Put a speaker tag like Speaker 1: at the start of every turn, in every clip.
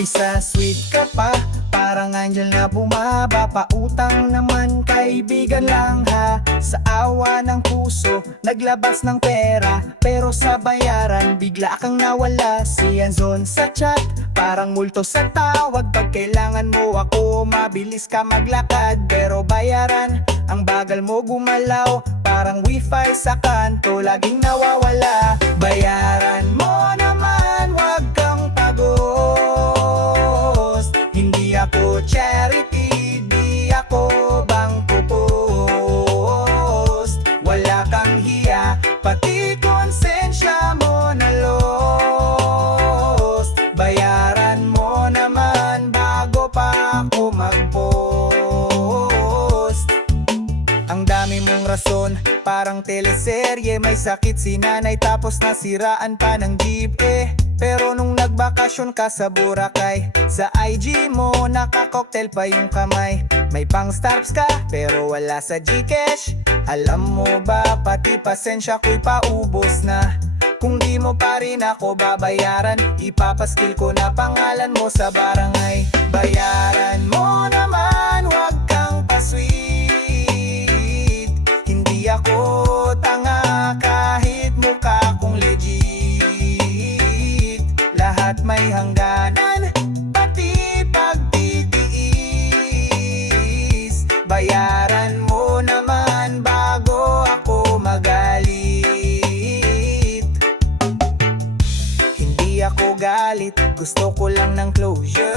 Speaker 1: Nagsa-sweet ka pa. Parang angel na bumaba. Pautang naman kaibigan lang ha? Sa awa ng puso Naglabas ng pera. Pero sa bayaran Bigla kang nawala. Si Anzon sa chat Parang multo sa tawag. Pag kailangan mo ako Mabilis ka maglakad. Pero bayaran Ang bagal mo gumalaw. Parang wifi sa kanto Laging nawawala. Bayaran ako charity Di ako bangko post. Wala kang hiya Pati konsensya mo na lost. Bayaran mo naman Bago pa ako mag-post. Ang dami mong rason, parang teleserye. May sakit si nanay tapos nasiraan pa ng jeep eh Pero nung nagbakasyon ka sa Boracay Sa IG mo, naka-cocktail pa yung kamay. May pang stars ka, pero wala sa Gcash. Alam mo ba, pati pasensya ko'y paubos na. Kung di mo pa rin ako babayaran Ipapaskil ko na pangalan mo sa barangay. Bayaran mo may hangganan, pati pagtitiis. Bayaran mo naman bago ako magalit. Hindi ako galit, gusto ko lang ng closure.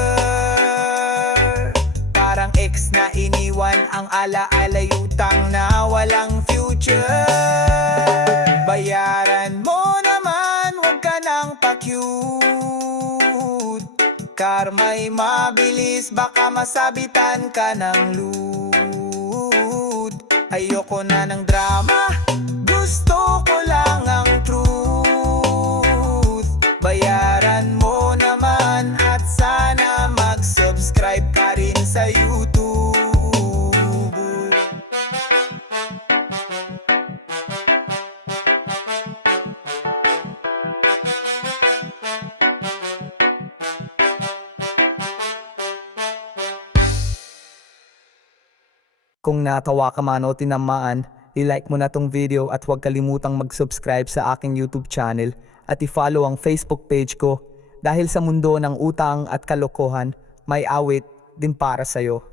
Speaker 1: Parang ex na iniwan ang ala-alay utang na walang future. Bayaran mo naman, wag ka nang pa-cute Karma'y mabilis, baka masabitan ka ng loot Ayoko na ng drama, Kung natawa ka man o tinamaan, i-like mo na tong video at huwag kalimutang mag-subscribe sa aking YouTube channel at i-follow ang Facebook page ko dahil sa mundo ng utang at kalokohan, may awit din para sa'yo.